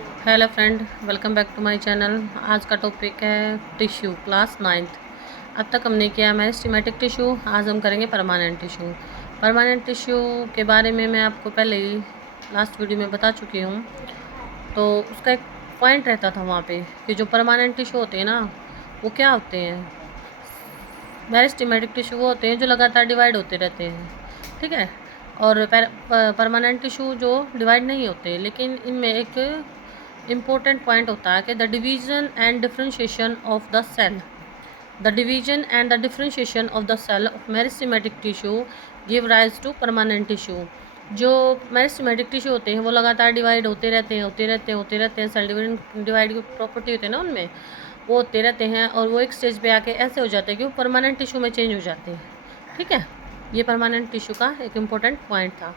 Hello friend, welcome back to my channel. आज का topic है टिश्यू, क्लास 9th। अब तक हमने किया मेरिस्टेमेटिक टिश्यू, आज हम करेंगे परमानेंट टिश्यू। परमानेंट टिश्यू के बारे में मैं आपको पहले ही लास्ट वीडियो में बता चुकी हूँ। तो उसका एक पॉइंट रहता था वहाँ पे कि जो परमानेंट टिश्यू होते हैं ना, वो क्या होते हैं। मेरिस्टेमेटिक टिश्यू वो होते हैं जो लगातार डिवाइड होते रहते हैं, ठीक है। और परमानेंट टिश्यू जो डिवाइड नहीं होते, लेकिन इनमें एक इम्पोर्टेंट पॉइंट होता है कि the division and differentiation of the cell, the division and the differentiation of the cell of meristematic tissue give rise to permanent tissue. जो मेरिस्टेमेटिक टिश्यू होते हैं वो लगातार डिवाइड होते रहते हैं। सेल डिवाइड की प्रॉपर्टी होती है ना उनमें, वो होते रहते हैं और वो एक स्टेज पे आके ऐसे हो जाते हैं कि वो परमानेंट टिश्यू में चेंज हो जाते हैं, ठीक है। ये परमानेंट टिश्यू का एक इम्पोर्टेंट पॉइंट था।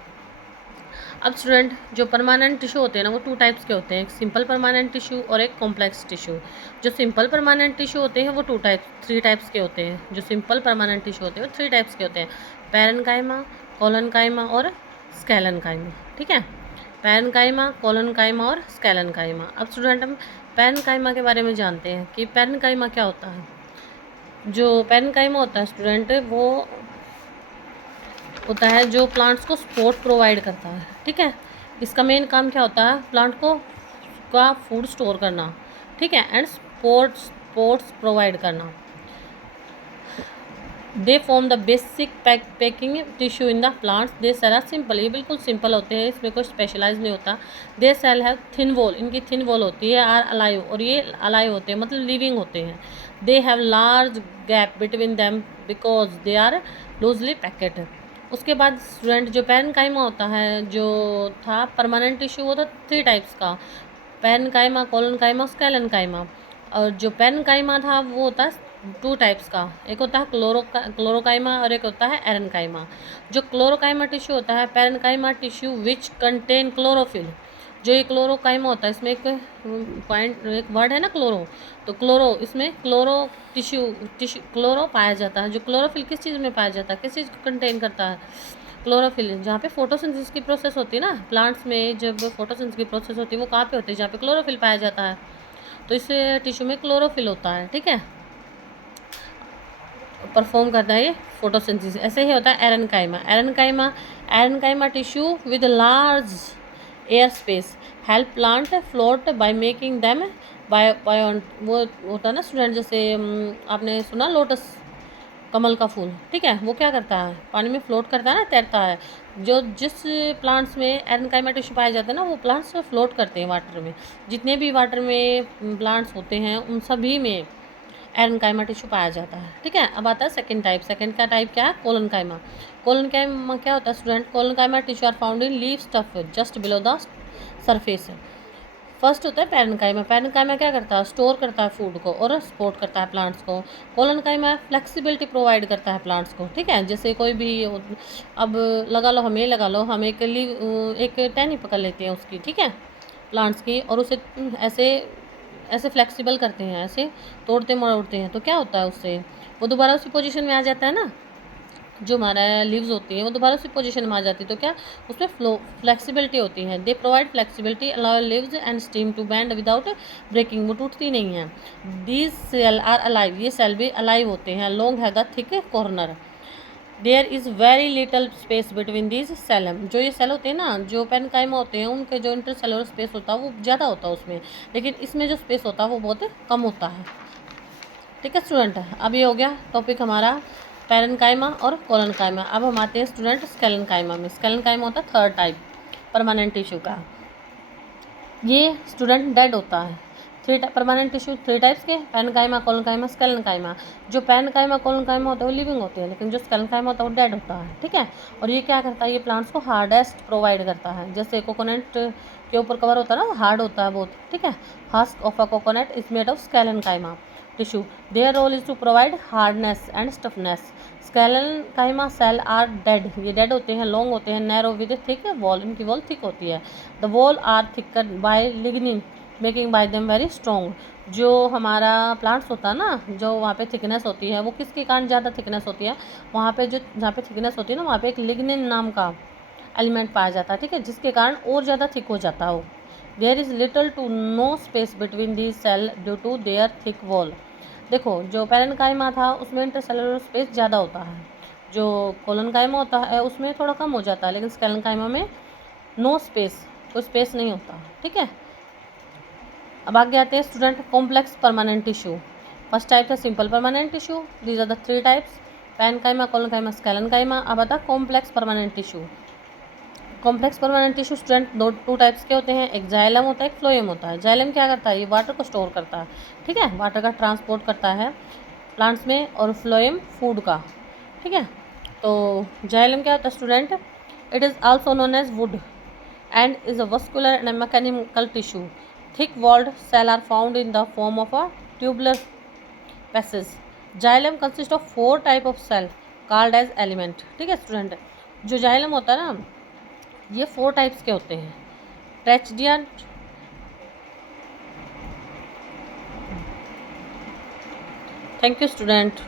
अब स्टूडेंट, जो परमानेंट टिश्यू होते हैं ना, वो 2 टाइप्स के होते हैं, एक सिंपल परमानेंट टिश्यू और एक कॉम्प्लेक्स टिश्यू। जो सिंपल परमानेंट टिश्यू होते हैं वो 3 टाइप्स के होते हैं। जो सिंपल परमानेंट टिश्यू होते हैं वो 3 टाइप्स के होते हैं, पैरेन्काइमा, कोलेनकाइमा और स्केलेनकाइमा, ठीक है। पैरेन्काइमा, कोलेनकाइमा और स्केलेनकाइमा। अब स्टूडेंट, हम पैरेन्काइमा के बारे में जानते हैं कि पैरेन्काइमा क्या होता है। जो पैरेन्काइमा होता है स्टूडेंट, वो होता है जो प्लांट्स को सपोर्ट प्रोवाइड करता है, ठीक है। इसका मेन काम क्या होता है, प्लांट को का फूड स्टोर करना, ठीक है, एंड स्पोर्ट्स प्रोवाइड करना। They form the basic packing tissue in the plants. They cell are simple, ये बिल्कुल सिंपल होते हैं, इसमें कोई स्पेशलाइज नहीं होता। They sell have thin wall, इनकी थिन वॉल होती है। आर अलाइव, और ये अलाइव होते हैं, मतलब लिविंग होते हैं। They have large gap between them because they are loosely packed. उसके बाद स्टूडेंट, जो पैरेन्काइमा होता है, जो था परमानेंट टिश्यू, वो था 3 टाइप्स का, पैरेन्काइमा, कोलेनकाइमा, स्केलेनकाइमा। और जो पैरेन्काइमा था वो होता है 2 टाइप्स का, एक होता है क्लोरोकाइमा और एक होता है एरेन्काइमा। जो क्लोरोकाइमा टिश्यू होता है, parenchyma tissue which contain chlorophyll. जो ये क्लोरोकाइमा होता है, इसमें एक पॉइंट, एक वर्ड है ना क्लोरो, तो क्लोरो, इसमें क्लोरो टिश्यू क्लोरो पाया जाता है। जो क्लोरोफिल किस चीज़ में पाया जाता है, किस चीज़ को कंटेन करता है, क्लोरोफिल। जहाँ पे फोटोसिंथेसिस की प्रोसेस होती है ना प्लांट्स में, जब फोटोसिंथेसिस की प्रोसेस होती है वो कहाँ पे होती है, जहाँ पे क्लोरोफिल पाया जाता है। तो इस टिश्यू में क्लोरोफिल होता है, ठीक है, परफॉर्म करता है ये फोटोसिंथेसिस। ऐसे ही होता है aerenchyma tissue with large air space help plant float by making them buoyant. वो होता है ना स्टूडेंट, जैसे आपने सुना लोटस, कमल का फूल, ठीक है, वो क्या करता है, पानी में फ्लोट करता है ना, तैरता है। जो जिस प्लांट्स में एरेन्काइमा टिश्यू पाए जाते हैं ना, वो प्लांट्स फ्लोट करते हैं वाटर में। जितने भी वाटर में प्लांट्स होते हैं उन सभी में एरेन्काइमा टिश्यू पाया जाता है, ठीक है। अब आता है सेकंड टाइप। सेकंड का टाइप क्या है, कोलेनकाइमा। कोलेनकाइमा क्या होता है student, collenchyma tissue are found in leaf stalk just below the surface. First होता है पैरेन्काइमा। पैरेन्काइमा क्या करता है, स्टोर करता है फूड को और सपोर्ट करता है प्लांट्स को। कोलेनकाइमा फ्लेक्सिबिलिटी प्रोवाइड करता है प्लांट्स को, ठीक है। जैसे कोई भी अब लगा लो, हमें लगा लो, हम एक टहनी पकड़ लेते हैं उसकी, ठीक है, प्लांट्स की, और उसे ऐसे ऐसे फ्लेक्सिबल करते हैं, ऐसे तोड़ते मरोड़ते हैं, तो क्या होता है उससे, वो दोबारा उसी पोजीशन में आ जाता है ना। जो हमारा लीव्स होती हैं वो दोबारा उसी पोजीशन में आ जाती है, तो क्या उसमें फ्लेक्सिबिलिटी होती है। They provide flexibility, allow leaves and stem to bend without breaking, वो टूटती नहीं है। दीज सेल आर अलाइव, ये सेल भी अलाइव होते हैं। लॉन्ग है the thick corner, there is very little space between these cells. जो ये सेल होते हैं ना, जो पैरेन्काइमा होते हैं, उनके जो इंटरसेलुलर स्पेस होता है वो ज़्यादा होता है उसमें, लेकिन इसमें जो स्पेस होता है वो बहुत कम होता है, ठीक है स्टूडेंट। अब ये हो गया टॉपिक हमारा पैरेन्काइमा और कोलेनकाइमा। अब हम आते हैं स्टूडेंट स्केलेनकाइमा में। स्केलेनकाइमा होता है 3rd टाइप परमानेंट टिश्यू का। ये स्टूडेंट डेड होता है। परमानेंट टिश्यू 3 टाइप्स के, पैरेन्काइमा, कोलेनकाइमा, स्केलेनकाइमा। जो पैरेन्काइमा कोलेनकाइमा होता है वो लिविंग होते हैं, लेकिन जो स्केलेनकाइमा होता है वो डेड होता है, ठीक है। और ये क्या करता है, ये प्लांट्स को हार्डेस्ट प्रोवाइड करता है। जैसे कोकोनट के ऊपर कवर होता है ना, वो हार्ड होता है बहुत, ठीक है। Husk of a coconut is made of sclerenchyma tissue. Their role is to provide hardness and stiffness. Sclerenchyma cell are dead, ये डेड होते हैं, लॉन्ग होते हैं, नैरो विद थिक वॉल, इनकी वॉल थिक होती है। The wall are thicker by lignin making by them very strong. जो हमारा प्लांट्स होता है ना, जो वहाँ पे थिकनेस होती है, वो किसके कारण ज़्यादा थिकनेस होती है, वहाँ पे जो जहाँ पे थिकनेस होती है ना, वहाँ पे एक लिग्निन नाम का एलिमेंट पाया जाता है, ठीक है, जिसके कारण और ज़्यादा थिक हो जाता है वो, there is little to no space between the cell due to their thick wall. देखो जो पैरेन्काइमा था उसमें इंटरसेलुलर स्पेस ज़्यादा होता है, जो कोलनकाइमा होता है उसमें थोड़ा कम हो जाता है, लेकिन स्केलेनकाइमा में नो स्पेस, कोई स्पेस नहीं होता। ठीक है, अब आगे आते हैं student complex permanent tissue. First type है simple permanent tissue, these are the 3 types, parenchyma, collenchyma, sclerenchyma. अब आता complex permanent tissue. Complex permanent tissue student 2 types के होते हैं, एक जाइलम होता है, एक फ्लोएम होता है। जाइलम क्या करता है, ये वाटर को स्टोर करता है, ठीक है, वाटर का ट्रांसपोर्ट करता है प्लांट्स में, और फ्लोएम फूड का। ठीक है, तो जाइलम क्या होता है student, it is also known as wood and is a vascular and a mechanical tissue. Thick walled cell are found in the form of a tubular passage. Xylem consists of 4 type of cell called as element. ठीक है student, जो xylem होता है ना ये 4 types के होते हैं, ट्रेचडियन, थैंक यू स्टूडेंट।